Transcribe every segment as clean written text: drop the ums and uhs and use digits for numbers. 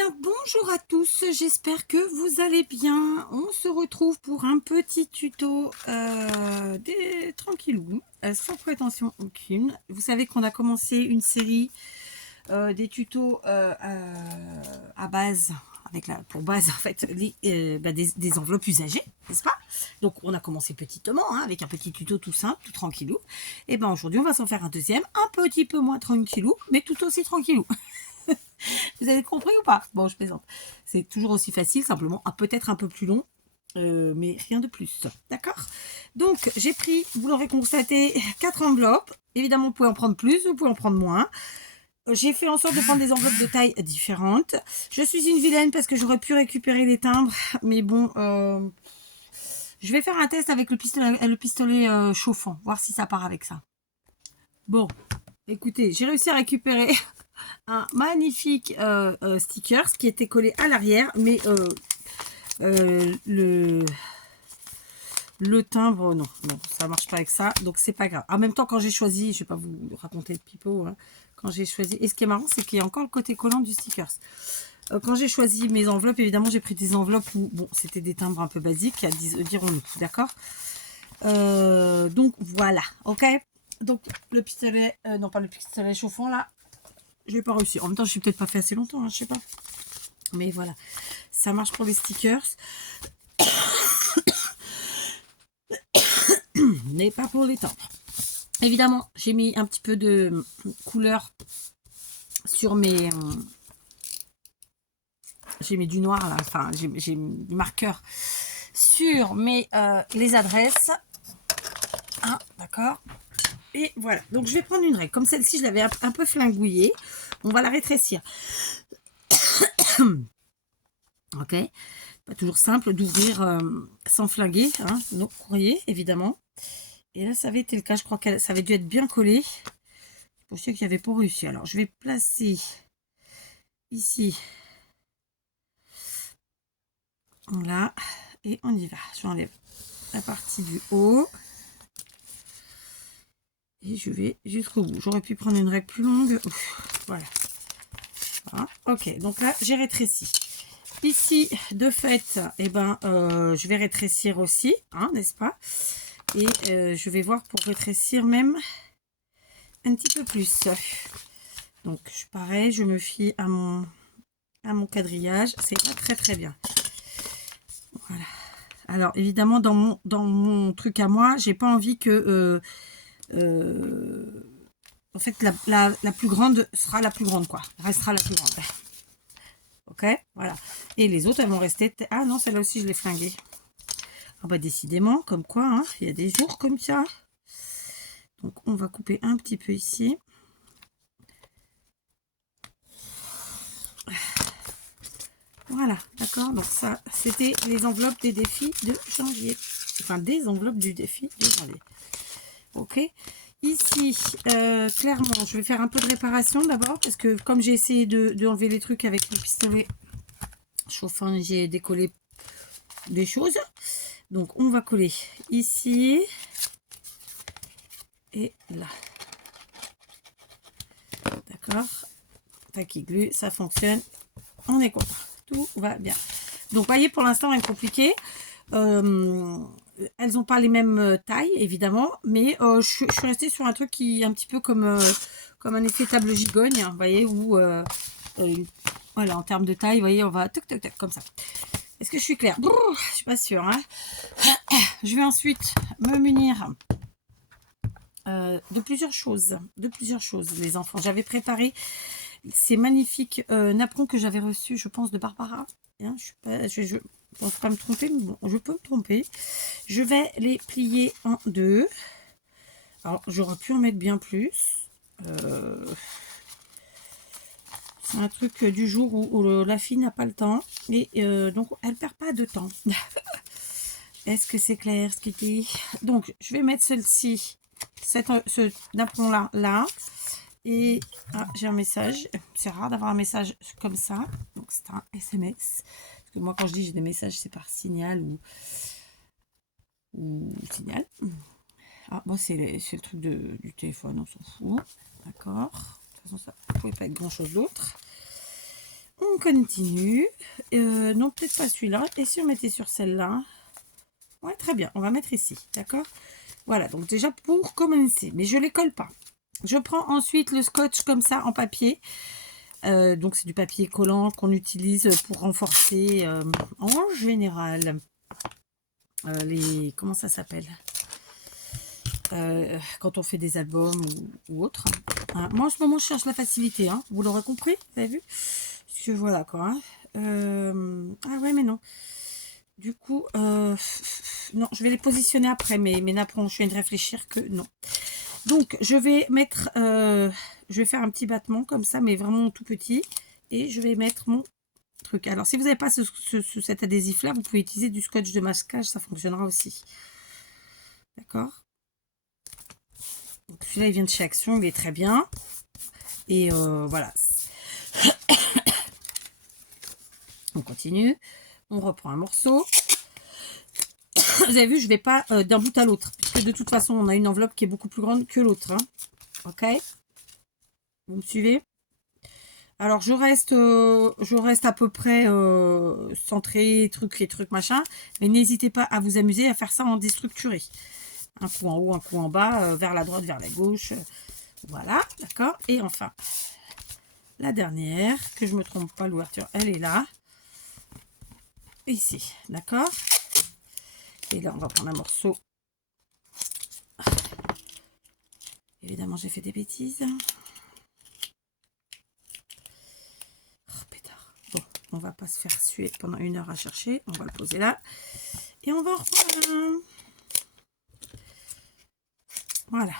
bien, bonjour à tous, j'espère que vous allez bien. On se retrouve pour un petit tuto tranquillou, sans prétention aucune. Vous savez qu'on a commencé une série des tutos à base, pour base en fait, des enveloppes usagées, n'est-ce pas? Donc on a commencé petitement, hein, avec un petit tuto tout simple, tout tranquillou. Et ben aujourd'hui on va s'en faire un deuxième, un petit peu moins tranquillou, mais tout aussi tranquillou. Vous avez compris ou pas? Bon, je plaisante. C'est toujours aussi facile, simplement peut-être un peu plus long, mais rien de plus. D'accord? Donc, j'ai pris, vous l'aurez constaté, 4 enveloppes. Évidemment, vous pouvez en prendre plus, vous pouvez en prendre moins. J'ai fait en sorte de prendre des enveloppes de taille différentes. Je suis une vilaine parce que j'aurais pu récupérer les timbres, mais bon, je vais faire un test avec le pistolet chauffant, voir si ça part avec ça. Bon, écoutez, j'ai réussi à récupérer un magnifique sticker qui était collé à l'arrière, mais le timbre, non, ça marche pas avec ça, donc c'est pas grave. En même temps, quand j'ai choisi, je vais pas vous raconter le pipeau, hein, quand j'ai choisi, et ce qui est marrant, c'est qu'il y a encore le côté collant du sticker. Quand j'ai choisi mes enveloppes, évidemment, j'ai pris des enveloppes où, bon, c'était des timbres un peu basiques, dirons-nous, d'accord. Donc voilà, ok. Donc le pistolet, non pas le pistolet chauffant là, je l'ai pas réussi. En même temps, je suis peut-être pas fait assez longtemps, hein, je sais pas. Mais voilà, ça marche pour les stickers. Mais pas pour les timbres. Évidemment, j'ai mis un petit peu de couleur sur mes... j'ai mis du noir là, enfin j'ai mis du marqueur sur les adresses. Hein, d'accord. Et voilà, donc je vais prendre une règle. Comme celle-ci, je l'avais un peu flingouillée. On va la rétrécir. Ok, pas toujours simple d'ouvrir sans flinguer, hein, nos courriers, évidemment. Et là, ça avait été le cas. Je crois que ça avait dû être bien collé. Je pensais qu'il n'y avait pas réussi. Alors, je vais placer ici. Voilà. Et on y va. J'enlève la partie du haut. Et je vais jusqu'au bout. J'aurais pu prendre une règle plus longue. Ouf, voilà. Voilà. Ok, donc là, j'ai rétréci. Ici, de fait, eh ben, je vais rétrécir aussi, hein, n'est-ce pas? Et je vais voir pour rétrécir même un petit peu plus. Donc, pareil, je me fie à mon quadrillage. C'est pas très très bien. Voilà. Alors, évidemment, dans mon truc à moi, j'ai pas envie que... en fait, la plus grande sera la plus grande, quoi. Restera la plus grande. Ok, voilà. Et les autres, elles vont rester... Ah non, celle-là aussi, je l'ai flinguée. Ah bah décidément, comme quoi, hein, il y a des jours comme ça. Donc on va couper un petit peu ici. Voilà, d'accord. Donc ça, c'était les enveloppes des défis de janvier. Enfin, des enveloppes du défi de janvier. Ok. Ici, clairement, je vais faire un peu de réparation d'abord. Parce que comme j'ai essayé de enlever les trucs avec le pistolet chauffant, j'ai décollé des choses. Donc on va coller ici. Et là. D'accord. Tacky glue, ça fonctionne. On est content. Tout va bien. Donc, voyez, pour l'instant, rien de compliqué. Elles n'ont pas les mêmes tailles, évidemment. Mais je suis restée sur un truc qui est un petit peu comme un effet table gigogne. Vous voyez, où... voilà, en termes de taille, vous voyez, on va... Toc, toc, toc, comme ça. Est-ce que je suis claire? Je suis pas sûre. Hein. Je vais ensuite me munir... de plusieurs choses, les enfants. J'avais préparé ces magnifiques napperons que j'avais reçus, je pense, de Barbara. Hein, je pense pas me tromper, mais bon, je peux me tromper. Je vais les plier en deux. Alors, j'aurais pu en mettre bien plus. C'est un truc du jour où la fille n'a pas le temps. Et donc, elle perd pas de temps. Est-ce que c'est clair ce qu'il dit? Donc, je vais mettre celle-ci, ce napperon là. Et j'ai un message. C'est rare d'avoir un message comme ça. Donc, c'est un SMS. Parce que moi, quand je dis j'ai des messages, c'est par signal ou signal. Ah, moi, c'est le truc du téléphone, on s'en fout. D'accord. De toute façon, ça ne pouvait pas être grand-chose d'autre. On continue. Non, peut-être pas celui-là. Et si on mettait sur celle-là? Ouais, très bien. On va mettre ici. D'accord? Voilà. Donc, déjà, pour commencer. Mais je ne les colle pas. Je prends ensuite le scotch comme ça en papier. Donc, c'est du papier collant qu'on utilise pour renforcer en général les... Comment ça s'appelle? Quand on fait des albums ou autre. Hein. Moi, en ce moment, je cherche la facilité. Hein. Vous l'aurez compris? Vous avez vu? Parce que voilà, quoi. Hein. Ah ouais, mais non. Du coup, non, je vais les positionner après, mes napperons. Je viens de réfléchir que non. Donc, je vais mettre... je vais faire un petit battement comme ça, mais vraiment tout petit. Et je vais mettre mon truc. Alors, si vous n'avez pas cet adhésif-là, vous pouvez utiliser du scotch de masquage. Ça fonctionnera aussi. D'accord? Celui-là, il vient de chez Action, il est très bien. Et voilà. On continue. On reprend un morceau. Vous avez vu, je ne vais pas d'un bout à l'autre. Puisque de toute façon, on a une enveloppe qui est beaucoup plus grande que l'autre. Hein. Ok? Vous me suivez? Alors, je reste à peu près centré, les trucs, machin. Mais n'hésitez pas à vous amuser à faire ça en déstructuré. Un coup en haut, un coup en bas, vers la droite, vers la gauche. Voilà, d'accord. Et enfin, la dernière, que je ne me trompe pas, l'ouverture, elle est là. Ici, d'accord. Et là, on va prendre un morceau. Évidemment, j'ai fait des bêtises. Oh, pétard. Bon, on va pas se faire suer pendant 1 heure à chercher. On va le poser là. Et on va en reprendre un. Voilà.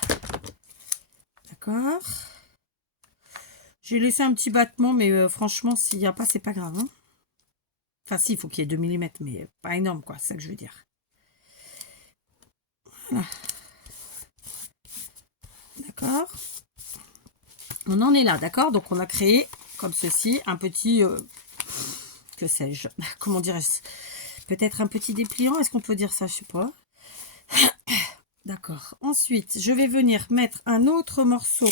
D'accord. J'ai laissé un petit battement, mais franchement, s'il n'y a pas, c'est pas grave. Hein. Enfin, si, il faut qu'il y ait 2 mm, mais pas énorme, quoi. C'est ça que je veux dire. Voilà. D'accord. On en est là, d'accord? Donc, on a créé, comme ceci, un petit... que sais-je? Comment dirais-je? Peut-être un petit dépliant? Est-ce qu'on peut dire ça? Je sais pas. D'accord. Ensuite, je vais venir mettre un autre morceau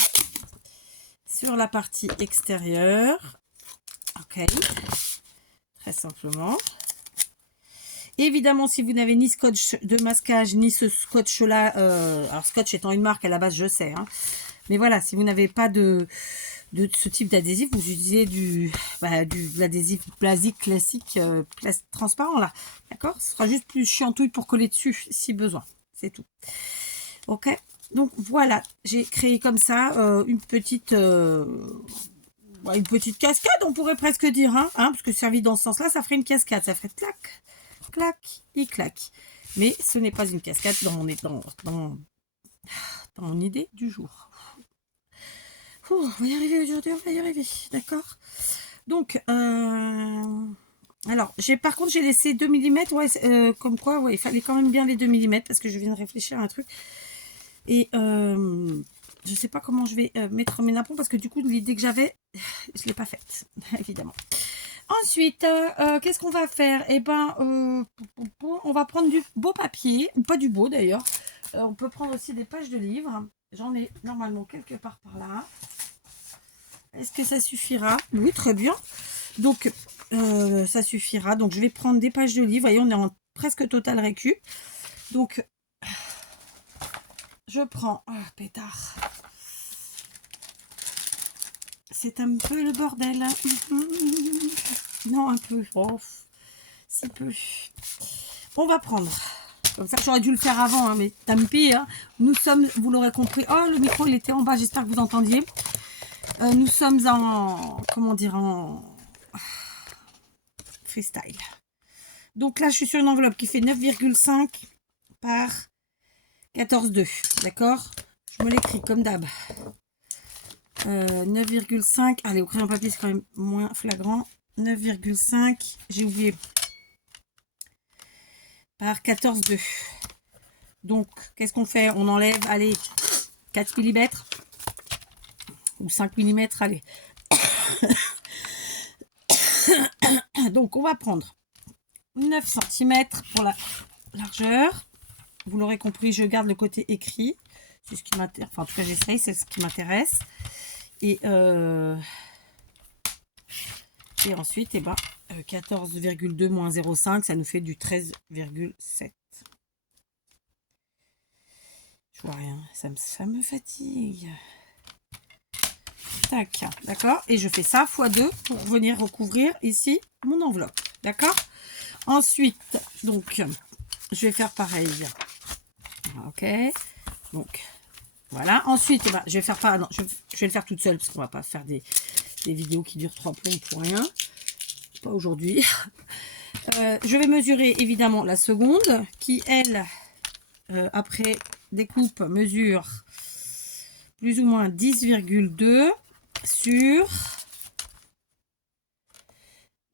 sur la partie extérieure. Ok. Très simplement. Évidemment, si vous n'avez ni scotch de masquage, ni ce scotch-là, alors scotch étant une marque à la base, je sais, hein, mais voilà, si vous n'avez pas de ce type d'adhésif, vous utilisez de l'adhésif basique classique transparent, là, d'accord? Ce sera juste plus chiantouille pour coller dessus, si besoin, c'est tout. Ok, donc voilà, j'ai créé comme ça une petite cascade, on pourrait presque dire, hein, parce que servi dans ce sens-là, ça ferait une cascade, ça ferait clac, clac et clac. Mais ce n'est pas une cascade dans mon idée du jour. On va y arriver aujourd'hui, on va y arriver, d'accord. Donc, alors, par contre, j'ai laissé 2 mm, ouais, comme quoi, ouais, il fallait quand même bien les 2 mm, parce que je viens de réfléchir à un truc. Et je ne sais pas comment je vais mettre mes napperons, parce que du coup, l'idée que j'avais, je ne l'ai pas faite, évidemment. Ensuite, qu'est-ce qu'on va faire? Eh ben, on va prendre du beau papier, pas du beau d'ailleurs. On peut prendre aussi des pages de livres. J'en ai normalement quelque part par là. Est-ce que ça suffira? Oui, très bien. Donc, ça suffira. Donc, je vais prendre des pages de livres. Voyez, on est en presque total récup. Donc, je prends... Oh, pétard. C'est un peu le bordel. Non, un peu. Oh, si peu. On va prendre. Comme ça, j'aurais dû le faire avant, hein, mais tant pis. Hein. Nous sommes, vous l'aurez compris. Oh, le micro, il était en bas. J'espère que vous entendiez. Nous sommes en... Comment dire? En freestyle. Donc là, je suis sur une enveloppe qui fait 9,5 par 14,2. D'accord? Je me l'écris comme d'hab. 9,5. Allez, au crayon papier, c'est quand même moins flagrant. 9,5. J'ai oublié. Par 14,2. Donc, qu'est-ce qu'on fait? On enlève, allez, 4 mm. Ou 5 mm, allez. Donc, on va prendre 9 cm pour la largeur. Vous l'aurez compris, je garde le côté écrit. C'est ce qui m'intéresse. Enfin, en tout cas, j'essaye, c'est ce qui m'intéresse. Et Et ensuite, eh ben, 14,2 moins 0,5, ça nous fait du 13,7. Je vois rien, ça me fatigue. Tac, d'accord. Et je fais ça x2 pour venir recouvrir ici mon enveloppe. D'accord. Ensuite, donc, je vais faire pareil. Ok. Donc, voilà. Ensuite, eh ben, je vais faire pas. Non, je vais le faire toute seule parce qu'on va pas faire des vidéos qui durent 3 plombs pour rien. Pas aujourd'hui. Je vais mesurer évidemment la seconde qui, elle, après découpe, mesure plus ou moins 10,2 sur,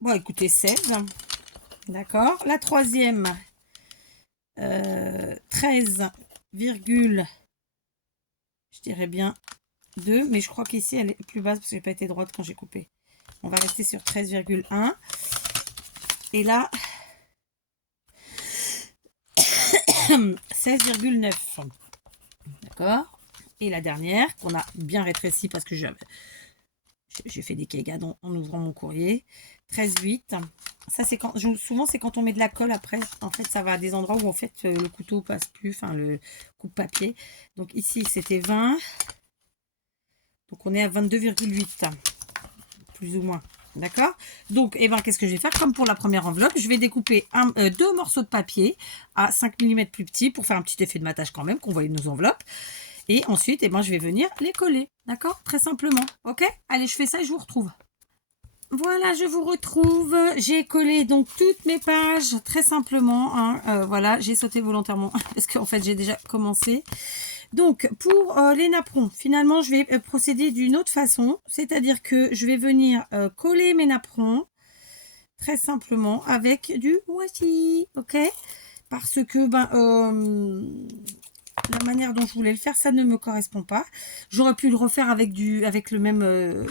bon écoutez, 16. D'accord. La troisième, 13, je dirais bien 2, mais je crois qu'ici elle est plus basse parce que j'ai pas été droite quand j'ai coupé. On va rester sur 13,1. Et là, 16,9. D'accord. Et la dernière, qu'on a bien rétrécie parce que j'ai fait des kégades en ouvrant mon courrier. 13,8. Ça, c'est quand, souvent, c'est quand on met de la colle après. En fait, ça va à des endroits où en fait le couteau passe plus, enfin le coupe-papier. Donc ici, c'était 20. Donc on est à 22,8. Plus ou moins. D'accord. Donc, eh ben, qu'est-ce que je vais faire? Comme pour la première enveloppe, je vais découper deux morceaux de papier à 5 mm plus petits pour faire un petit effet de matage quand même, qu'on voit nos enveloppes. Et ensuite, eh ben, je vais venir les coller. D'accord. Très simplement. Ok. Allez, je fais ça et je vous retrouve. Voilà, je vous retrouve. J'ai collé donc toutes mes pages très simplement. Hein. Voilà, j'ai sauté volontairement parce qu'en fait, j'ai déjà commencé. Donc, pour les napperons, finalement, je vais procéder d'une autre façon. C'est-à-dire que je vais venir coller mes napperons très simplement avec du washi. Ok? Parce que ben, la manière dont je voulais le faire, ça ne me correspond pas. J'aurais pu le refaire avec le même...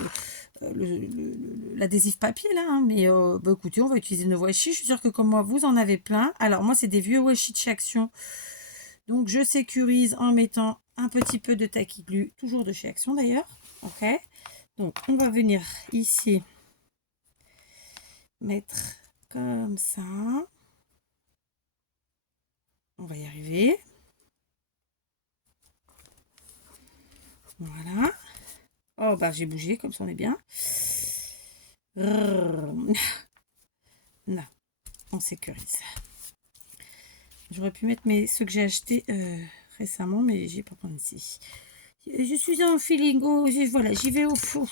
l'adhésif papier là, hein, mais bah, écoutez, on va utiliser nos washi. Je suis sûre que comme moi, vous en avez plein. Alors, moi, c'est des vieux washi de chez Action. Donc, je sécurise en mettant un petit peu de Tacky Glue, toujours de chez Action d'ailleurs. Ok. Donc, on va venir ici mettre comme ça. On va y arriver. Voilà. Oh, bah, j'ai bougé, comme ça on est bien. Non, on sécurise. J'aurais pu mettre ceux que j'ai achetés récemment, mais j'ai pas pensé ici. Je suis en feeling. Oh, voilà, j'y vais au fou.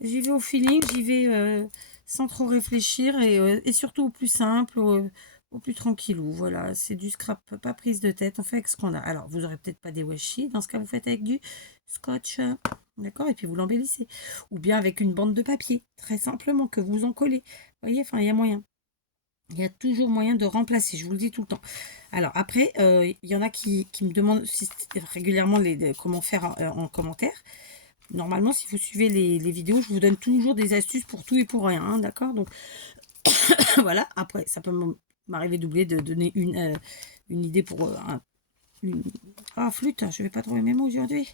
J'y vais au feeling, j'y vais sans trop réfléchir et surtout au plus simple, au plus tranquillou. Voilà, c'est du scrap, pas prise de tête. On fait avec ce qu'on a. Alors, vous n'aurez peut-être pas des washi. Dans ce cas, vous faites avec du scotch. D'accord. Et puis, vous l'embellissez. Ou bien avec une bande de papier. Très simplement, que vous en collez. Vous voyez, enfin, il y a moyen. Il y a toujours moyen de remplacer, je vous le dis tout le temps. Alors après, il y en a qui me demandent régulièrement comment faire en commentaire. Normalement, si vous suivez les vidéos, je vous donne toujours des astuces pour tout et pour rien. Hein, d'accord. Donc voilà, après, ça peut m'arriver d'oublier de donner une idée pour Ah, flûte, je vais pas trouver mes mots aujourd'hui.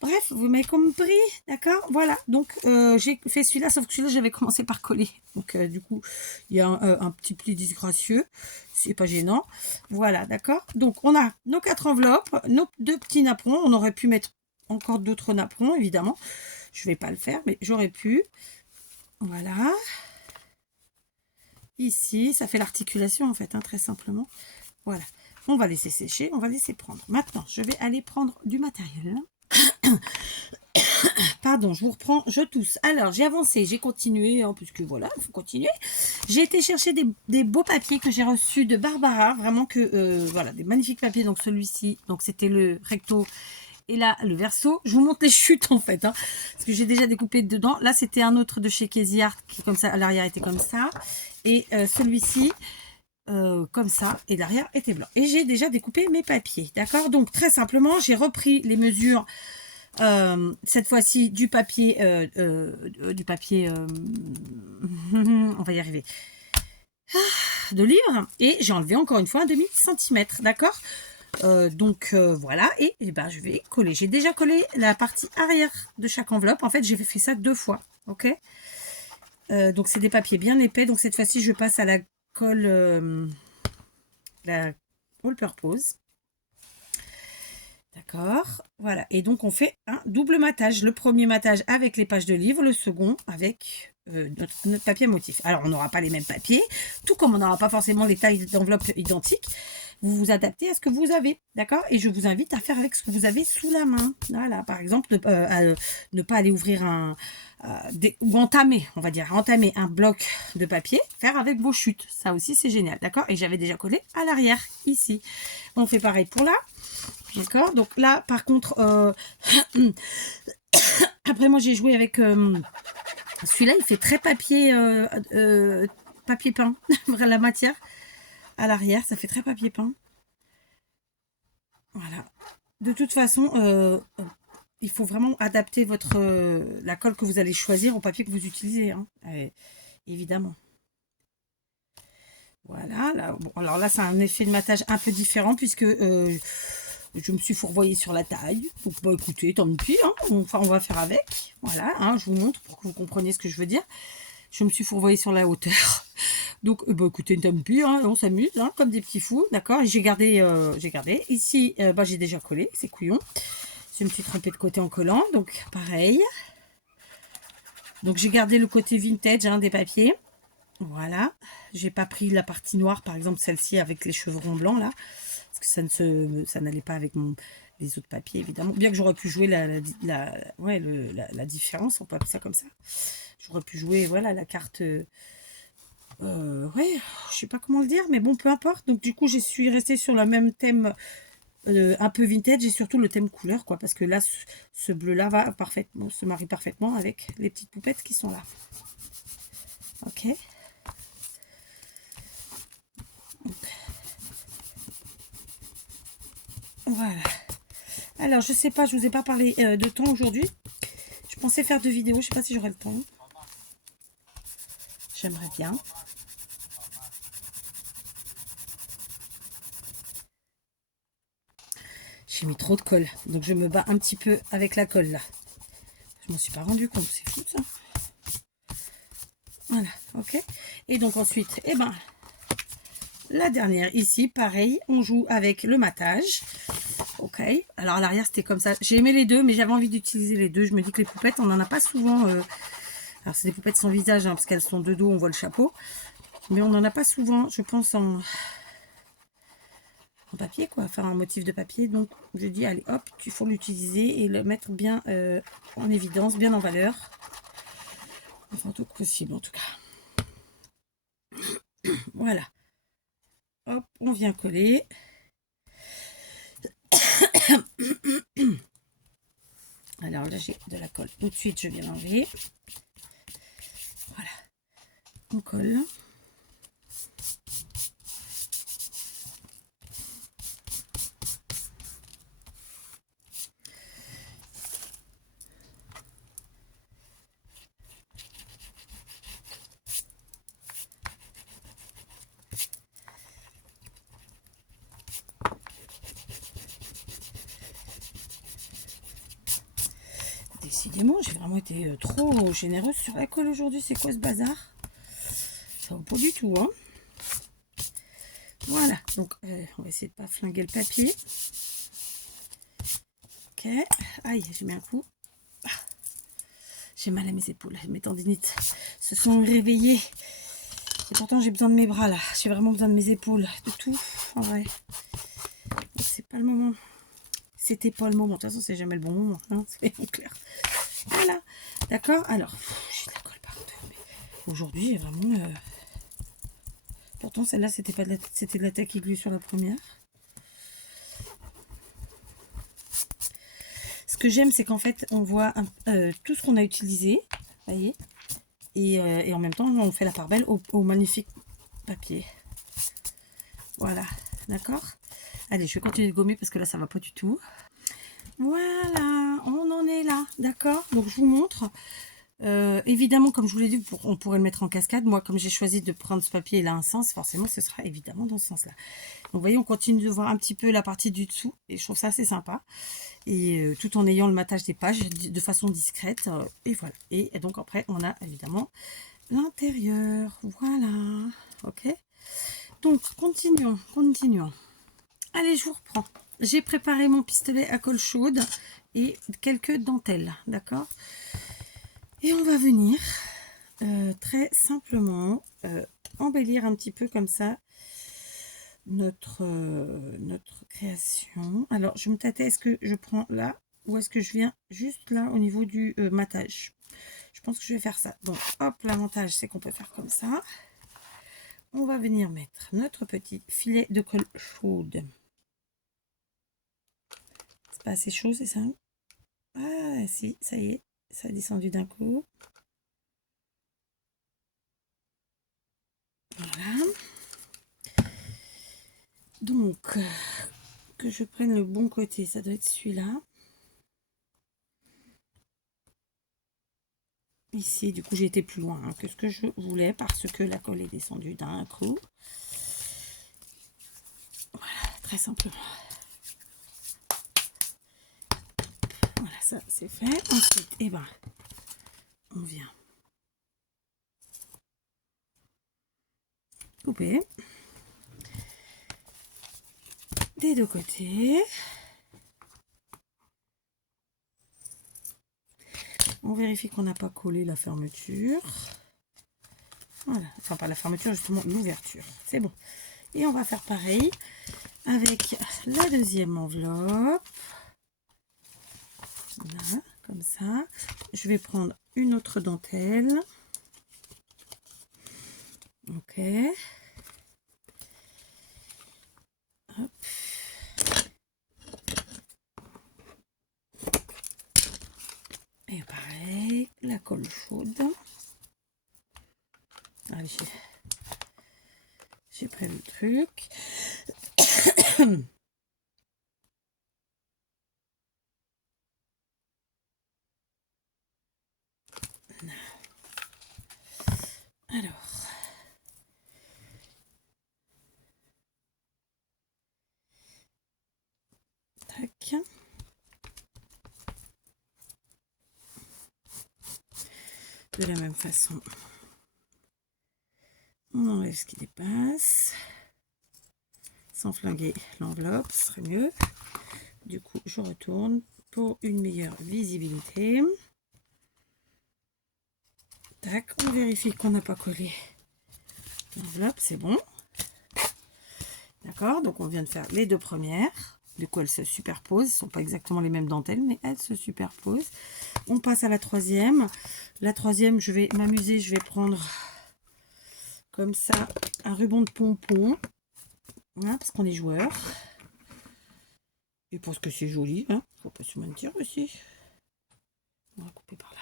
Bref, vous m'avez compris, d'accord. Voilà, donc j'ai fait celui-là, sauf que celui-là, j'avais commencé par coller. Donc du coup, il y a un petit pli disgracieux, c'est pas gênant. Voilà, d'accord. Donc on a nos 4 enveloppes, nos 2 petits napperons. On aurait pu mettre encore d'autres napperons, évidemment. Je vais pas le faire, mais j'aurais pu. Voilà. Ici, ça fait l'articulation, en fait, hein, très simplement. Voilà. On va laisser sécher, on va laisser prendre. Maintenant, je vais aller prendre du matériel. Pardon, je vous reprends, je tousse. Alors, j'ai avancé, j'ai continué, hein, puisque voilà, il faut continuer. J'ai été chercher des beaux papiers que j'ai reçus de Barbara, vraiment que, voilà, des magnifiques papiers. Donc, celui-ci, donc c'était le recto et là, le verso. Je vous montre les chutes, en fait, hein, parce que j'ai déjà découpé dedans. Là, c'était un autre de chez Casey Art, qui, comme ça, à l'arrière, était comme ça. Et celui-ci, comme ça, et derrière était blanc. Et j'ai déjà découpé mes papiers, d'accord. Donc très simplement, j'ai repris les mesures cette fois-ci du papier on va y arriver, de livre, et j'ai enlevé encore une fois un demi-centimètre, d'accord. Donc voilà, et ben je vais coller. J'ai déjà collé la partie arrière de chaque enveloppe. En fait, j'ai fait ça 2 fois, ok. Donc c'est des papiers bien épais. Donc cette fois-ci, je passe à la colle all purpose. D'accord, voilà. Et donc on fait un double matage. Le premier matage avec les pages de livre, le second avec notre papier motif. Alors on n'aura pas les mêmes papiers, tout comme on n'aura pas forcément les tailles d'enveloppe identiques. Vous vous adaptez à ce que vous avez, d'accord? Et je vous invite à faire avec ce que vous avez sous la main. Voilà, par exemple, ne pas aller ouvrir ou entamer, on va dire, entamer un bloc de papier, faire avec vos chutes. Ça aussi, c'est génial, d'accord? Et j'avais déjà collé à l'arrière, ici. On fait pareil pour là. D'accord, donc là, par contre, après moi j'ai joué avec celui-là, il fait très papier, papier peint, la matière à l'arrière, ça fait très papier peint. Voilà. De toute façon, il faut vraiment adapter votre la colle que vous allez choisir au papier que vous utilisez, hein, évidemment. Voilà, là, bon, alors là c'est un effet de matage un peu différent puisque je me suis fourvoyée sur la taille. Donc, bah, écoutez, tant pis, hein, on va faire avec. Voilà, hein, je vous montre pour que vous compreniez ce que je veux dire. Je me suis fourvoyée sur la hauteur. Donc, bah, écoutez, tant pis, hein, on s'amuse, hein, comme des petits fous. D'accord, et j'ai gardé. Ici, bah, j'ai déjà collé, c'est couillon. Je me suis trompée de côté en collant, donc pareil. Donc, j'ai gardé le côté vintage hein, des papiers. Voilà, j'ai pas pris la partie noire, par exemple celle-ci avec les chevrons blancs là. Ça n'allait pas avec les autres papiers évidemment, bien que j'aurais pu jouer la différence, on peut appeler ça comme ça. J'aurais pu jouer voilà la carte ouais, je sais pas comment le dire, mais bon peu importe. Donc du coup je suis restée sur le même thème un peu vintage et surtout le thème couleur quoi, parce que là ce bleu là va parfaitement, se marie parfaitement avec les petites poupettes qui sont là. Ok. Voilà. Alors, je sais pas, je vous ai pas parlé de temps aujourd'hui. Je pensais faire 2 vidéos, je sais pas si j'aurai le temps. J'aimerais bien. J'ai mis trop de colle, donc je me bats un petit peu avec la colle là. Je m'en suis pas rendu compte, c'est fou ça. Voilà, ok. Et donc ensuite, eh ben, la dernière ici, pareil, on joue avec le matage. Ok, alors à l'arrière c'était comme ça. J'ai aimé les deux, mais j'avais envie d'utiliser les deux. Je me dis que les poupettes, on n'en a pas souvent. Alors c'est des poupettes sans visage, hein, parce qu'elles sont de dos, on voit le chapeau. Mais on n'en a pas souvent, je pense, en papier, quoi. Faire un motif de papier. Donc je dis, allez hop, il faut l'utiliser et le mettre bien en évidence, bien en valeur. Enfin, tout possible en tout cas. Voilà. Hop, on vient coller. Alors là, j'ai de la colle. Tout de suite, je viens l'enlever. Voilà. On colle. Décidément, j'ai vraiment été trop généreuse sur la colle aujourd'hui. C'est quoi ce bazar? Ça va pas du tout, hein. Voilà, donc on va essayer de pas flinguer le papier. Ok, aïe, j'ai mis un coup. Ah, j'ai mal à mes épaules, mes tendinites se sont réveillées. Et pourtant j'ai besoin de mes bras là, j'ai vraiment besoin de mes épaules, de tout, en vrai. C'est pas le moment. C'était pas le moment, de toute façon c'est jamais le bon moment, hein, c'est clair. Voilà, d'accord. Alors, j'ai de la colle partout. Mais aujourd'hui, vraiment. Pourtant, celle-là, c'était pas de c'était de la tacky glue sur la première. Ce que j'aime, c'est qu'en fait, on voit tout ce qu'on a utilisé, voyez, et en même temps, on fait la part belle au magnifique papier. Voilà, d'accord. Allez, je vais continuer de gommer parce que là, ça va pas du tout. Voilà, on en est là, d'accord. Donc, je vous montre. Évidemment, comme je vous l'ai dit, on pourrait le mettre en cascade. Moi, comme j'ai choisi de prendre ce papier, il a un sens. Forcément, ce sera évidemment dans ce sens-là. Donc, vous voyez, on continue de voir un petit peu la partie du dessous. Et je trouve ça assez sympa. Et tout en ayant le matage des pages de façon discrète. Et voilà. Et donc, après, on a évidemment l'intérieur. Voilà. Ok. Donc, continuons. Allez, je vous reprends. J'ai préparé mon pistolet à colle chaude et quelques dentelles, d'accord? Et on va venir très simplement embellir un petit peu comme ça notre création. Alors, je me tâtais, est-ce que je prends là ou est-ce que je viens juste là au niveau du matage? Je pense que je vais faire ça. Donc, hop, l'avantage, c'est qu'on peut faire comme ça. On va venir mettre notre petit filet de colle chaude. C'est pas assez chaud, c'est ça? Ah, si, ça y est, ça a descendu d'un coup. Voilà. Donc, que je prenne le bon côté, ça doit être celui-là. Ici, du coup, j'ai été plus loin que ce que je voulais parce que la colle est descendue d'un coup. Voilà, très simplement. Voilà, ça c'est fait. Ensuite, eh ben, on vient couper des deux côtés. On vérifie qu'on n'a pas collé la fermeture. Voilà, enfin pas la fermeture, justement l'ouverture. C'est bon. Et on va faire pareil avec la deuxième enveloppe. Voilà, comme ça. Je vais prendre une autre dentelle. Ok. Hop. Et pareil, la colle chaude. Allez, j'ai pris le truc. Alors, tac. De la même façon, on enlève ce qui dépasse, sans flinguer l'enveloppe, ce serait mieux. Du coup, je retourne pour une meilleure visibilité. Tac, on vérifie qu'on n'a pas collé l'enveloppe, c'est bon. D'accord, donc on vient de faire les deux premières. Du coup, elles se superposent. Ce ne sont pas exactement les mêmes dentelles, mais elles se superposent. On passe à la troisième. La troisième, je vais m'amuser. Je vais prendre comme ça un ruban de pompon. Voilà, parce qu'on est joueur. Et parce que c'est joli, hein. Faut pas se mentir aussi. On va couper par là.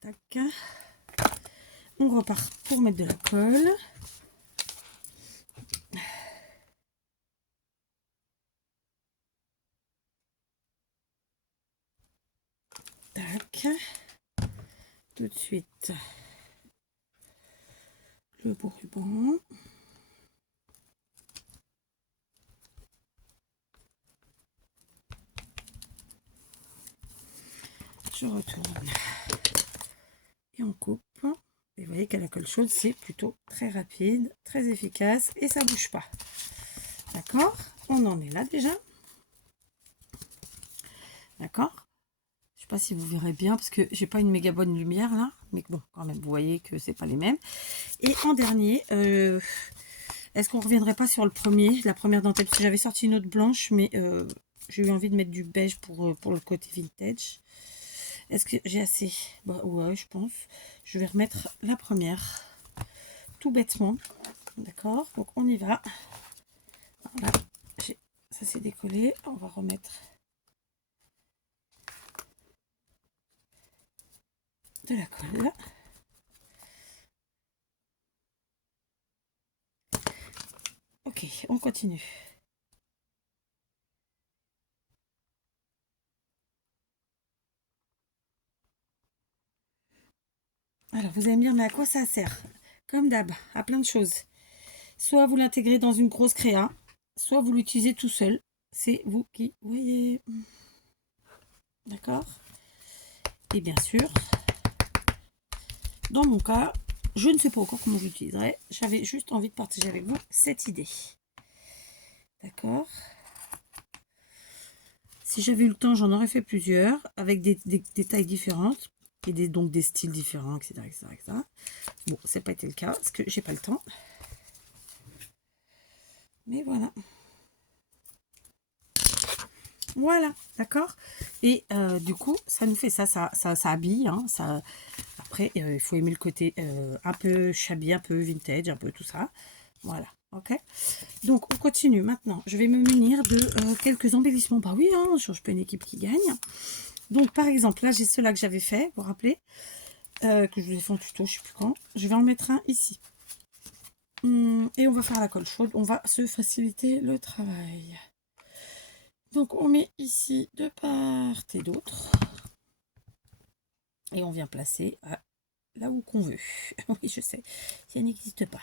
Tac. On repart pour mettre de la colle. Tac. Tout de suite le beau ruban. Je retourne et on coupe. Et vous voyez qu'à la colle chaude, c'est plutôt très rapide, très efficace et ça bouge pas. D'accord? On en est là déjà. D'accord? Je sais pas si vous verrez bien parce que j'ai pas une méga bonne lumière là, mais bon, quand même, vous voyez que c'est pas les mêmes. Et en dernier, est-ce qu'on reviendrait pas sur le premier, la première dentelle? Parce que j'avais sorti une autre blanche, mais j'ai eu envie de mettre du beige pour le côté vintage. Est-ce que j'ai assez? Bah ouais, je pense. Je vais remettre la première, tout bêtement. D'accord? Donc on y va. Voilà. Ça s'est décollé. On va remettre de la colle. Ok, on continue. Alors, vous allez me dire, mais à quoi ça sert? Comme d'hab, à plein de choses. Soit vous l'intégrez dans une grosse créa, soit vous l'utilisez tout seul. C'est vous qui voyez. D'accord? Et bien sûr, dans mon cas, je ne sais pas encore comment j'utiliserai. J'avais juste envie de partager avec vous cette idée. D'accord. Si j'avais eu le temps, j'en aurais fait plusieurs avec des tailles différentes et donc des styles différents, etc. etc. Bon, ça n'a pas été le cas parce que j'ai pas le temps. Mais voilà. Voilà, d'accord. Et du coup, ça nous fait ça habille. Hein, ça. Après, il faut aimer le côté un peu shabby, un peu vintage, un peu tout ça. Voilà, ok. Donc, on continue. Maintenant, je vais me munir de quelques embellissements. Bah oui, hein, on ne change pas une équipe qui gagne. Donc, par exemple, là, j'ai ceux-là que j'avais fait, vous vous rappelez, que je vous ai fait en tuto, je ne sais plus quand. Je vais en mettre un ici. Et on va faire la colle chaude. On va se faciliter le travail. Donc, on met ici de part et d'autre. Et on vient placer là où qu'on veut. Oui, je sais, ça n'existe pas.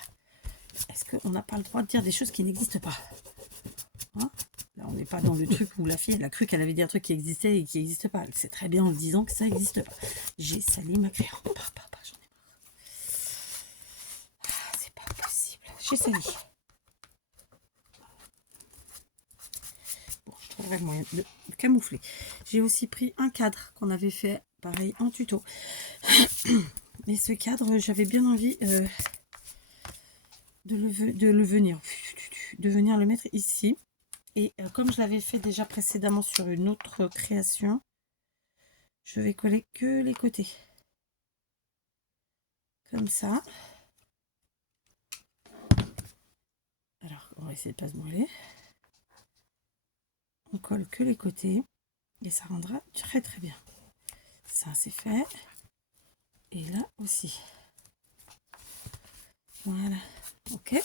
Est-ce qu'on n'a pas le droit de dire des choses qui n'existent pas, hein? Là, on n'est pas dans le truc où la fille, elle a cru qu'elle avait dit un truc qui existait et qui n'existe pas. Elle sait très bien en le disant que ça n'existe pas. J'ai salé ma crayon. J'en ai marre. Ah, c'est pas possible. J'ai sali. Bon, je trouverai le moyen de camoufler. J'ai aussi pris un cadre qu'on avait fait, pareil, en tuto. Et ce cadre, j'avais bien envie de venir le mettre ici. Et comme je l'avais fait déjà précédemment sur une autre création, je vais coller que les côtés. Comme ça. Alors, on va essayer de ne pas se brûler. On colle que les côtés. Et ça rendra très très bien. Ça, c'est fait. Et là aussi. Voilà. Ok.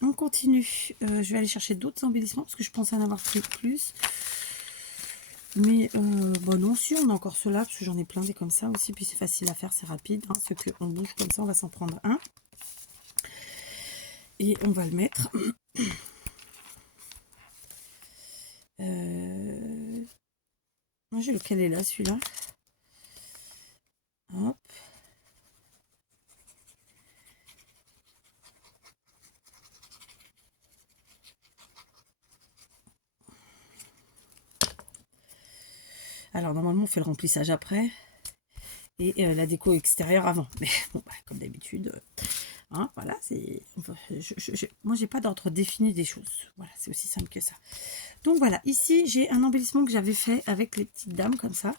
On continue. Je vais aller chercher d'autres embellissements parce que je pensais en avoir pris plus. Mais bon, non, si on a encore ceux-là, parce que j'en ai plein des comme ça aussi. Puis c'est facile à faire, c'est rapide. Hein, ceux qu'on bouge comme ça, on va s'en prendre un. Et on va le mettre. Moi, j'ai lequel est là, celui-là. Hop. Alors, normalement, on fait le remplissage après. Et la déco extérieure avant. Mais bon, bah, comme d'habitude, hein, voilà, c'est. Moi, j'ai pas d'ordre défini des choses. Voilà, c'est aussi simple que ça. Donc voilà, ici, j'ai un embellissement que j'avais fait avec les petites dames comme ça.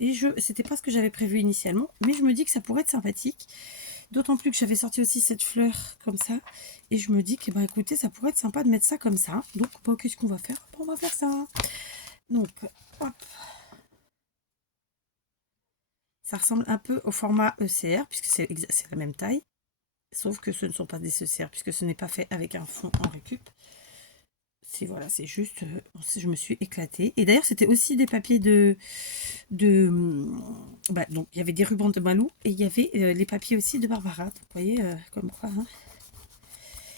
Et c'était pas ce que j'avais prévu initialement, mais je me dis que ça pourrait être sympathique. D'autant plus que j'avais sorti aussi cette fleur comme ça. Et je me dis que, bah écoutez, ça pourrait être sympa de mettre ça comme ça. Donc, bah, qu'est-ce qu'on va faire? On va faire ça. Donc, hop. Ça ressemble un peu au format ECR, puisque c'est la même taille. Sauf que ce ne sont pas des ECR, puisque ce n'est pas fait avec un fond en récup. Voilà, c'est juste, je me suis éclatée. Et d'ailleurs, c'était aussi des papiers bah, donc, il y avait des rubans de Malou et il y avait les papiers aussi de Barbara. Donc, vous voyez, comme quoi. Hein.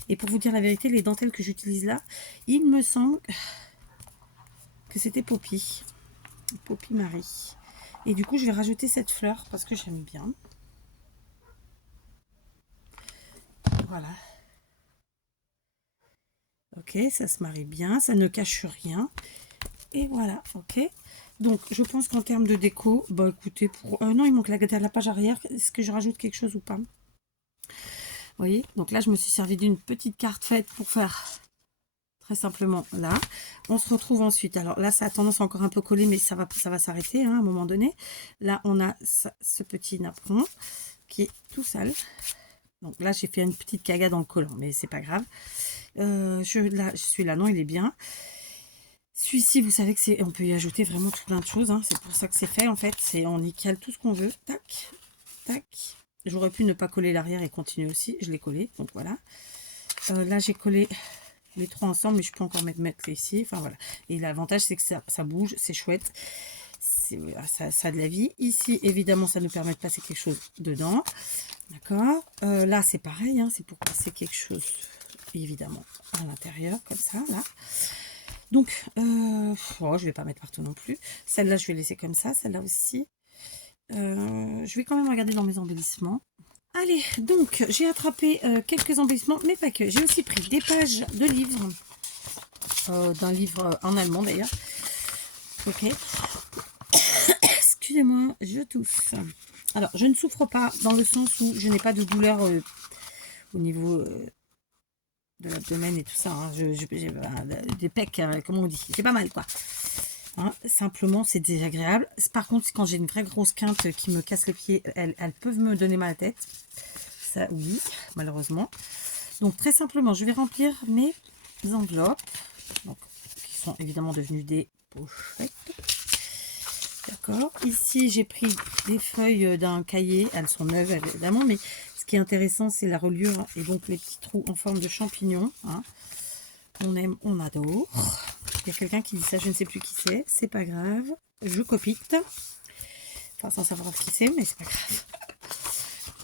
Et pour vous dire la vérité, les dentelles que j'utilise là, il me semble que c'était Poppy. Poppy Marie. Et du coup, je vais rajouter cette fleur parce que j'aime bien. Voilà. Ok, ça se marie bien, ça ne cache rien. Et voilà, ok. Donc, je pense qu'en termes de déco, bah écoutez, non, il manque la page arrière. Est-ce que je rajoute quelque chose ou pas? Vous voyez, donc là, je me suis servi d'une petite carte faite pour faire très simplement là. On se retrouve ensuite. Alors là, ça a tendance à encore un peu coller, mais ça va s'arrêter hein, à un moment donné. Là, on a ce petit napperon qui est tout sale. Donc là, j'ai fait une petite cagade dans le collant, mais c'est pas grave. Celui-là, non, il est bien. Celui-ci, vous savez que on peut y ajouter vraiment tout plein de choses. Hein. C'est pour ça que c'est fait, en fait. On y cale tout ce qu'on veut. Tac, tac. J'aurais pu ne pas coller l'arrière et continuer aussi. Je l'ai collé, donc voilà. Là, j'ai collé les trois ensemble, mais je peux encore mettre ici. Enfin, voilà. Et l'avantage, c'est que ça bouge, c'est chouette. Ça a de la vie. Ici, évidemment, ça nous permet de passer quelque chose dedans. D'accord. Là, c'est pareil. Hein, c'est pour passer quelque chose, évidemment, à l'intérieur, comme ça, là. Donc, oh, je vais pas mettre partout non plus. Celle-là, je vais laisser comme ça. Celle-là aussi. Je vais quand même regarder dans mes embellissements. Allez, donc, j'ai attrapé quelques embellissements, mais pas que. J'ai aussi pris des pages de livres. D'un livre en allemand, d'ailleurs. Ok. Excusez-moi, je tousse. Alors, je ne souffre pas dans le sens où je n'ai pas de douleur au niveau de l'abdomen et tout ça. Hein. J'ai des pecs, comment on dit. J'ai pas mal, quoi. Hein, simplement, c'est désagréable. Par contre, quand j'ai une vraie grosse quinte qui me casse les pieds, elles peuvent me donner mal à la tête. Ça, oui, malheureusement. Donc, très simplement, je vais remplir mes enveloppes. Donc, qui sont évidemment devenues des pochettes. D'accord. Ici, j'ai pris des feuilles d'un cahier. Elles sont neuves, évidemment, mais ce qui est intéressant, c'est la reliure et donc les petits trous en forme de champignons. Hein. On aime, on adore. Il y a quelqu'un qui dit ça, je ne sais plus qui c'est. C'est pas grave. Je copite. Enfin, sans savoir qui c'est, mais c'est pas grave.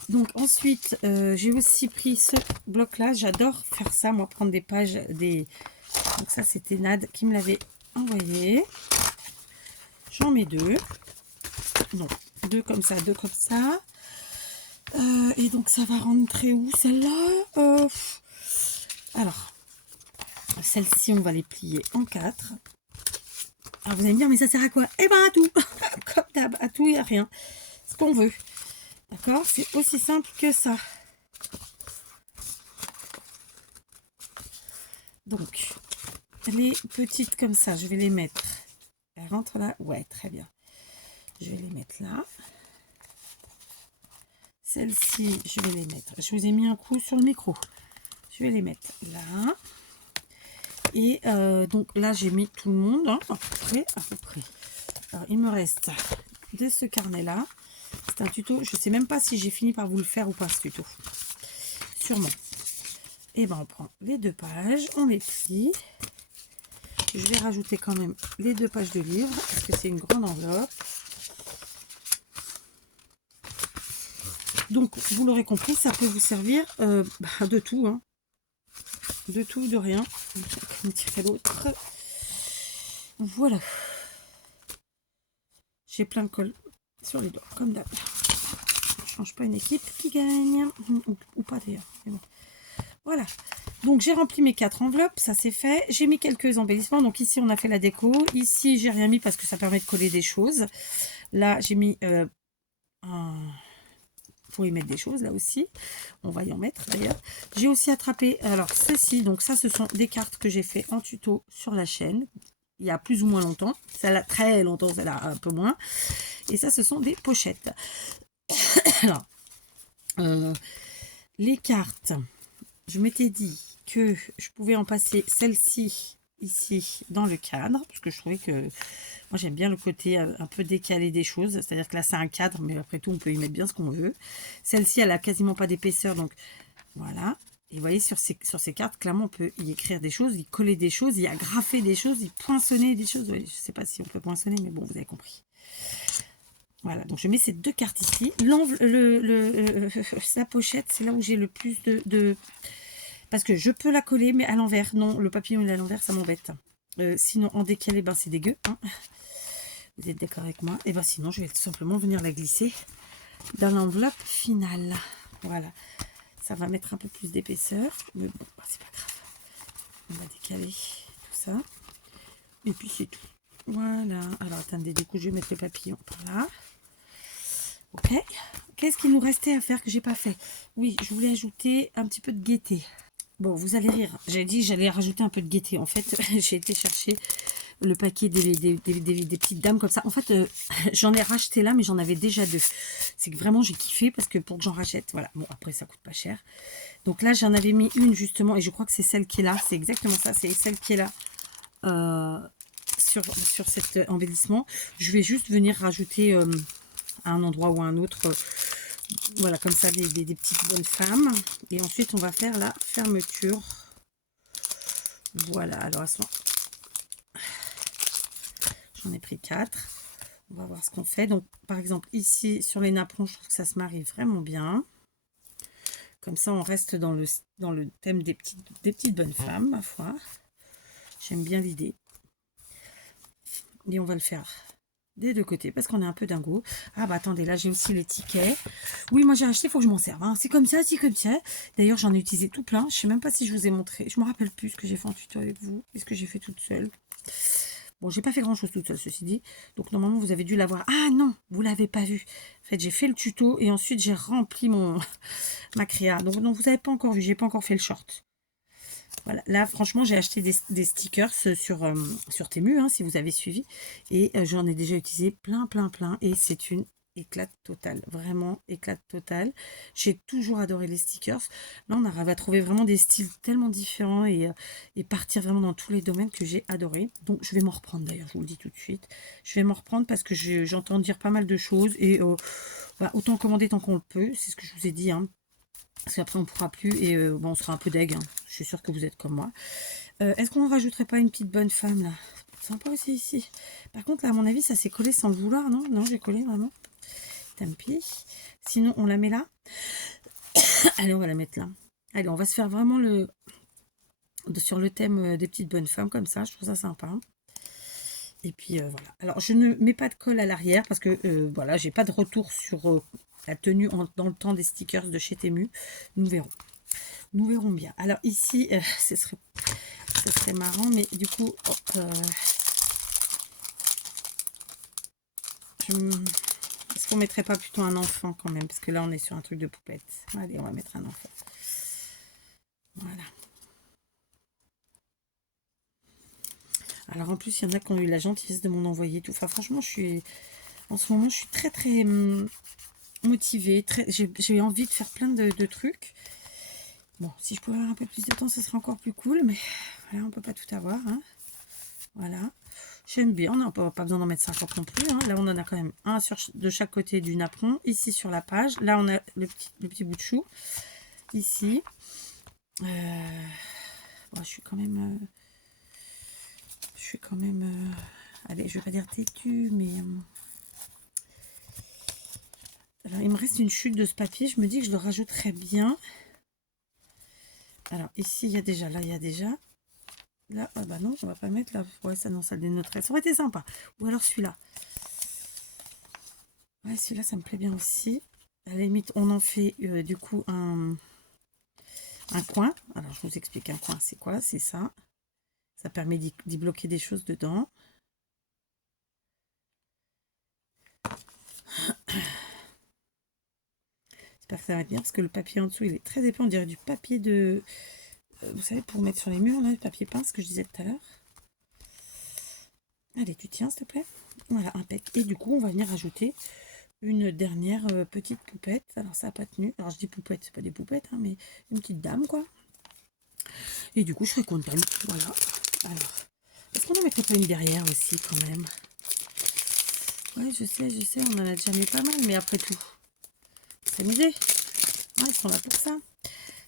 Donc, ensuite, j'ai aussi pris ce bloc-là. J'adore faire ça, moi, prendre des pages. Donc, ça, c'était Nad qui me l'avait envoyé. J'en mets deux. Donc, deux comme ça, deux comme ça. Et donc, ça va rentrer où, celle-là Alors, celle-ci, on va les plier en 4. Alors, vous allez me dire, mais ça sert à quoi? Eh ben, à tout. Comme d'hab, à tout et à rien. Ce qu'on veut. D'accord? C'est aussi simple que ça. Donc, les petites comme ça, je vais les mettre. Elles rentrent là? Ouais, très bien. Je vais les mettre là. Celles-ci, je vais les mettre. Je vous ai mis un coup sur le micro. Je vais les mettre là. Et donc là, j'ai mis tout le monde, hein, à peu près, à peu près. Alors, il me reste de ce carnet-là. C'est un tuto. Je ne sais même pas si j'ai fini par vous le faire ou pas, ce tuto. Sûrement. Et ben, on prend les 2 pages, on les plie. Je vais rajouter quand même les 2 pages de livre, parce que c'est une grande enveloppe. Donc, vous l'aurez compris, ça peut vous servir de tout, hein. De tout, de rien. Je vais tirer l'autre. Voilà. J'ai plein de colle sur les doigts, comme d'hab. Je ne change pas une équipe qui gagne. Ou pas d'ailleurs. Mais bon. Voilà. Donc j'ai rempli mes 4 enveloppes, ça c'est fait. J'ai mis quelques embellissements. Donc ici on a fait la déco. Ici j'ai rien mis parce que ça permet de coller des choses. Là j'ai mis faut y mettre des choses là aussi. On va y en mettre d'ailleurs. J'ai aussi attrapé, alors ceci, donc ça ce sont des cartes que j'ai fait en tuto sur la chaîne. Il y a plus ou moins longtemps. Celle-là très longtemps, celle-là un peu moins. Et ça ce sont des pochettes. Alors, les cartes, je m'étais dit que je pouvais en passer celle-ci ici dans le cadre. Parce que je trouvais que moi, j'aime bien le côté un peu décalé des choses. C'est-à-dire que là, c'est un cadre, mais après tout, on peut y mettre bien ce qu'on veut. Celle-ci, elle a quasiment pas d'épaisseur, donc voilà. Et vous voyez, sur ces cartes, clairement, on peut y écrire des choses, y coller des choses, y agrafer des choses, y poinçonner des choses. Ouais, je ne sais pas si on peut poinçonner, mais bon, vous avez compris. Voilà, donc je mets ces 2 cartes ici. Sa pochette, c'est là où j'ai le plus de... Parce que je peux la coller, mais à l'envers. Non, le papillon, il est à l'envers, ça m'embête. Sinon, en décalé, ben, c'est dégueu. Hein. Vous êtes d'accord avec moi? Et bien sinon, je vais tout simplement venir la glisser dans l'enveloppe finale. Voilà. Ça va mettre un peu plus d'épaisseur. Mais bon, c'est pas grave. On va décaler tout ça. Et puis c'est tout. Voilà. Alors attendez, du coup, je vais mettre le papillon par là. Ok. Qu'est-ce qu'il nous restait à faire que j'ai pas fait? Oui, je voulais ajouter un petit peu de gaieté. Bon, vous allez rire. J'ai dit j'allais rajouter un peu de gaieté. En fait, j'ai été chercher le paquet des petites dames comme ça. En fait, j'en ai racheté là, mais j'en avais déjà 2. C'est que vraiment, j'ai kiffé parce que pour que j'en rachète, voilà. Bon, après, ça coûte pas cher. Donc là, j'en avais mis une justement, et je crois que c'est celle qui est là. C'est exactement ça, c'est celle qui est là sur cet embellissement. Je vais juste venir rajouter à un endroit ou à un autre... voilà, comme ça, des petites bonnes femmes. Et ensuite, on va faire la fermeture. Voilà, alors, j'en ai pris 4. On va voir ce qu'on fait. Donc, par exemple, ici, sur les napperons, je trouve que ça se marie vraiment bien. Comme ça, on reste dans le thème des petites bonnes femmes, ma foi. J'aime bien l'idée. Et on va le faire des deux côtés parce qu'on est un peu dingo. Ah bah attendez, là j'ai aussi les tickets. Oui, moi j'ai acheté, il faut que je m'en serve. Hein. C'est comme ça, c'est comme ça. D'ailleurs, j'en ai utilisé tout plein. Je sais même pas si je vous ai montré. Je me rappelle plus ce que j'ai fait en tuto avec vous. Est-ce que j'ai fait toute seule? Bon, j'ai pas fait grand chose toute seule, ceci dit. Donc normalement, vous avez dû l'avoir. Ah non, vous l'avez pas vu. En fait, j'ai fait le tuto et ensuite j'ai rempli ma créa. Donc non, vous n'avez pas encore vu. J'ai pas encore fait le short. Voilà, là franchement j'ai acheté des stickers sur Temu, hein, si vous avez suivi, et j'en ai déjà utilisé plein et c'est une éclate totale, vraiment éclate totale. J'ai toujours adoré les stickers. Là on arrive à trouver vraiment des styles tellement différents et partir vraiment dans tous les domaines que j'ai adoré. Donc je vais m'en reprendre d'ailleurs, je vous le dis tout de suite. Je vais m'en reprendre parce que j'entends dire pas mal de choses et bah, autant commander tant qu'on le peut, c'est ce que je vous ai dit, hein. Parce qu'après on ne pourra plus et bon, on sera un peu deg, hein. Je suis sûre que vous êtes comme moi. Est-ce qu'on ne rajouterait pas une petite bonne femme là? Sympa aussi ici. Par contre là à mon avis ça s'est collé sans le vouloir, non? Non, j'ai collé vraiment. Tant pis. Sinon on la met là. Allez, on va la mettre là. Allez, on va se faire vraiment sur le thème des petites bonnes femmes comme ça. Je trouve ça sympa. Et puis voilà. Alors je ne mets pas de colle à l'arrière parce que voilà, j'ai pas de retour sur la tenue dans le temps des stickers de chez Temu. Nous verrons. Nous verrons bien. Alors ici, ce serait marrant, mais du coup, est-ce qu'on mettrait pas plutôt un enfant quand même? Parce que là, on est sur un truc de poupette. Allez, on va mettre un enfant. Voilà. Alors en plus, il y en a qui ont eu la gentillesse de m'en envoyer tout. Enfin, franchement, en ce moment, je suis très motivée. J'ai envie de faire plein de trucs. Bon, si je pouvais avoir un peu plus de temps, ce serait encore plus cool. Mais voilà, on peut pas tout avoir. Hein. Voilà. J'aime bien. On n'a pas besoin d'en mettre 50 non plus. Hein. Là, on en a quand même un de chaque côté du napperon. Ici, sur la page. Là, on a le petit bout de chou. Ici. Bon, je suis quand même... allez, je vais pas dire têtue, mais... alors, il me reste une chute de ce papier. Je me dis que je le rajouterais bien. Alors, ici, il y a déjà. Là, il y a déjà. Là, ah bah non, on va pas mettre là. Ouais, ça, non, ça le dénoterait. Ça aurait été sympa. Ou alors celui-là. Ouais, celui-là, ça me plaît bien aussi. À la limite, on en fait du coup un coin. Alors, je vous explique un coin, c'est quoi? C'est ça. Ça permet d'y bloquer des choses dedans. J'espère que ça va être bien parce que le papier en dessous, il est très épais. On dirait du papier de... vous savez, pour mettre sur les murs, là, le papier peint, ce que je disais tout à l'heure. Allez, tu tiens, s'il te plaît. Voilà, impec. Et du coup, on va venir ajouter une dernière petite poupette. Alors, ça n'a pas tenu. Alors, je dis poupette, c'est pas des poupettes, hein, mais une petite dame, quoi. Et du coup, je serais contente. Voilà. Alors, est-ce qu'on en mettrait pas une derrière aussi, quand même? Ouais, je sais, on en a déjà mis pas mal, mais après tout, s'amuser. Ouais, ils sont là pour ça.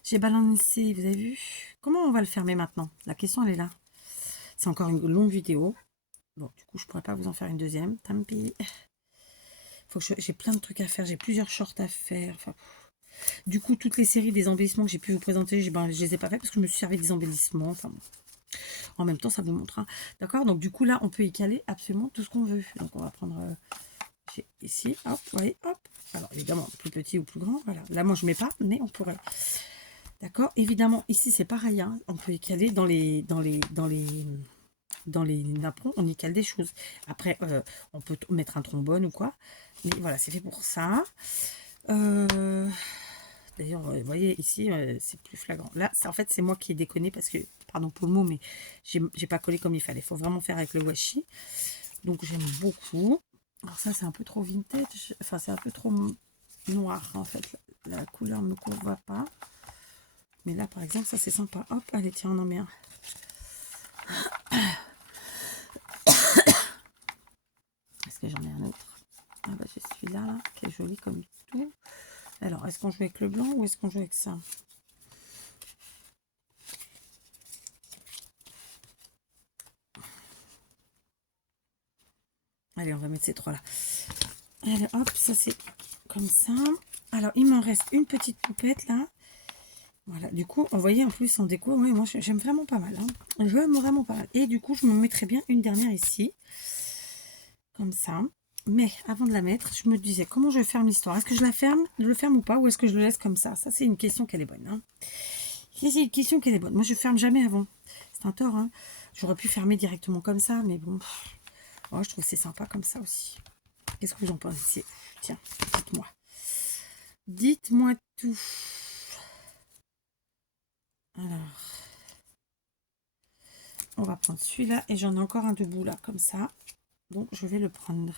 J'ai balancé, vous avez vu? Comment on va le fermer maintenant? La question, elle est là. C'est encore une longue vidéo. Bon, du coup, je pourrais pas vous en faire une deuxième. Tant pis. Faut que j'ai plein de trucs à faire. J'ai plusieurs shorts à faire. Enfin, du coup, toutes les séries des embellissements que j'ai pu vous présenter, je les ai pas fait parce que je me suis servi des embellissements. Enfin, bon. En même temps, ça vous montre. Hein. D'accord? Donc, du coup, là, on peut y caler absolument tout ce qu'on veut. Donc, on va prendre ici. Hop, vous voyez, hop. Alors, évidemment, plus petit ou plus grand. Voilà. Là, moi, je mets pas, mais on pourrait. D'accord? Évidemment, ici, c'est pareil. Hein. On peut y caler dans les napperons, on y cale des choses. Après, on peut mettre un trombone ou quoi. Mais voilà, c'est fait pour ça. D'ailleurs, vous voyez, ici, c'est plus flagrant. Là, en fait, c'est moi qui ai déconné parce que, pardon pour le mot, mais j'ai pas collé comme il fallait. Il faut vraiment faire avec le washi. Donc, j'aime beaucoup. Alors ça, c'est un peu trop vintage. Enfin, c'est un peu trop noir, en fait. La couleur ne me convient pas. Mais là, par exemple, ça, c'est sympa. Hop, allez, tiens, on en met un. Est-ce que j'en ai un autre? Ah bah, j'ai celui-là, là, qui est joli comme tout. Alors, est-ce qu'on joue avec le blanc ou est-ce qu'on joue avec ça? Allez, on va mettre ces trois-là. Allez, hop, ça c'est comme ça. Alors, il m'en reste une petite poupette, là. Voilà, du coup, vous voyez, en plus, en déco, oui, moi, j'aime vraiment pas mal. Hein. J'aime vraiment pas mal. Et du coup, je me mettrais bien une dernière ici. comme ça. Mais avant de la mettre, je me disais, comment je ferme l'histoire? Est-ce que je la ferme, le ferme ou pas? Ou est-ce que je le laisse comme ça? Ça, c'est une question qu'elle est bonne. Hein. C'est une question qu'elle est bonne. Moi, je ferme jamais avant. C'est un tort. Hein. J'aurais pu fermer directement comme ça, mais bon. Oh, je trouve que c'est sympa comme ça aussi. Qu'est-ce que vous en pensez? Tiens, dites-moi. Dites-moi tout. Alors, on va prendre celui-là. Et j'en ai encore un debout là, comme ça. Donc, je vais le prendre.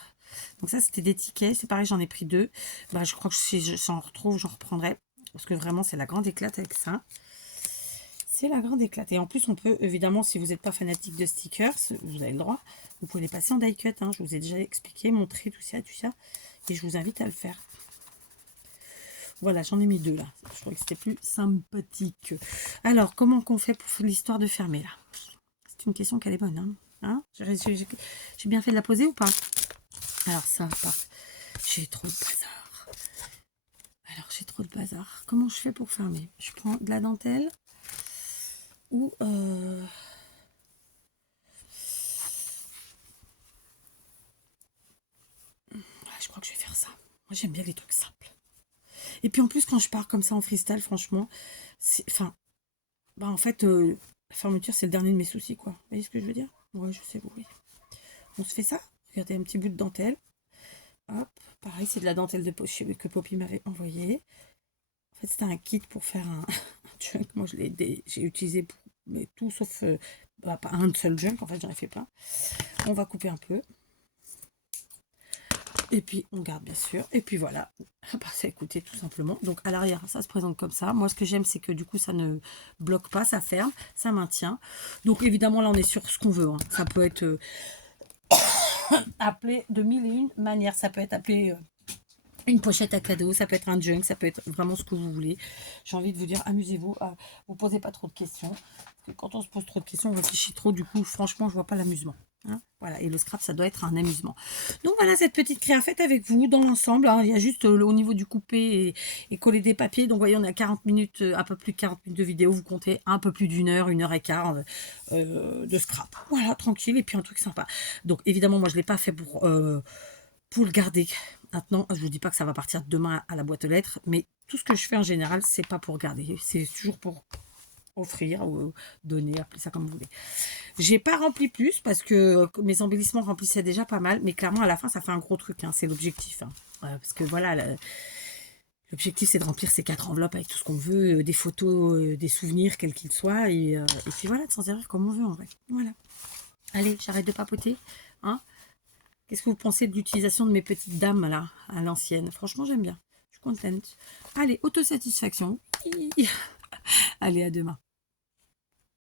Donc ça, c'était des tickets. C'est pareil, j'en ai pris 2. Bah, je crois que si j'en retrouve, j'en reprendrai. Parce que vraiment, c'est la grande éclate avec ça. C'est la grande éclate. Et en plus, on peut, évidemment, si vous n'êtes pas fanatique de stickers, vous avez le droit. Vous pouvez les passer en die cut. Hein. Je vous ai déjà expliqué, montré tout ça, tout ça. Et je vous invite à le faire. Voilà, j'en ai mis 2 là. Je trouvais que c'était plus sympathique. Alors, comment qu'on fait pour l'histoire de fermer là? C'est une question qu'elle est bonne. Hein, j'ai bien fait de la poser ou pas? Alors, ça va pas. J'ai trop de bazar. Alors, j'ai trop de bazar. Comment je fais pour fermer? Je prends de la dentelle ou... je crois que je vais faire ça. Moi, j'aime bien les trucs simples. Et puis, en plus, quand je pars comme ça en freestyle, franchement, c'est... Enfin, bah, en fait, la fermeture, c'est le dernier de mes soucis, quoi. Vous voyez ce que je veux dire? Ouais, je sais, oui. On se fait ça. Regardez, un petit bout de dentelle. Hop, pareil, c'est de la dentelle de poche que Poppy m'avait envoyé. En fait, c'était un kit pour faire un junk. Moi, j'ai utilisé pour mais tout sauf bah, pas un seul junk. En fait, j'en ai fait plein. On va couper un peu. Et puis, on garde bien sûr. Et puis voilà. Bah, ça écoutez, tout simplement. Donc, à l'arrière, ça se présente comme ça. Moi, ce que j'aime, c'est que du coup, ça ne bloque pas, ça ferme, ça maintient. Donc, évidemment, là, on est sur ce qu'on veut. Hein. Ça peut être appelé de mille et une manières. Ça peut être appelé... une pochette à cadeau, ça peut être un junk, ça peut être vraiment ce que vous voulez. J'ai envie de vous dire, amusez-vous, vous posez pas trop de questions. Parce que quand on se pose trop de questions, on réfléchit trop, du coup, franchement, je vois pas l'amusement. Hein, voilà, et le scrap, ça doit être un amusement. Donc voilà, cette petite créa faite avec vous, dans l'ensemble, hein, il y a juste au niveau du coupé et coller des papiers. Donc, vous voyez, on a 40 minutes, un peu plus de 40 minutes de vidéo, vous comptez un peu plus d'une heure et quart de scrap. Voilà, tranquille, et puis un truc sympa. Donc, évidemment, moi, je l'ai pas fait pour le garder. Maintenant, je vous dis pas que ça va partir demain à la boîte aux lettres, mais tout ce que je fais en général, c'est pas pour garder, c'est toujours pour offrir ou donner, appelez ça comme vous voulez. J'ai pas rempli plus parce que mes embellissements remplissaient déjà pas mal, mais clairement à la fin ça fait un gros truc, hein, c'est l'objectif. Hein. Parce que voilà, l'objectif c'est de remplir ces 4 enveloppes avec tout ce qu'on veut, des photos, des souvenirs, quels qu'ils soient, et puis voilà, de s'en servir comme on veut en vrai. Voilà. Allez, j'arrête de papoter. Hein. Qu'est-ce que vous pensez de l'utilisation de mes petites dames là, à l'ancienne? Franchement, j'aime bien. Je suis contente. Allez, autosatisfaction. Allez, à demain.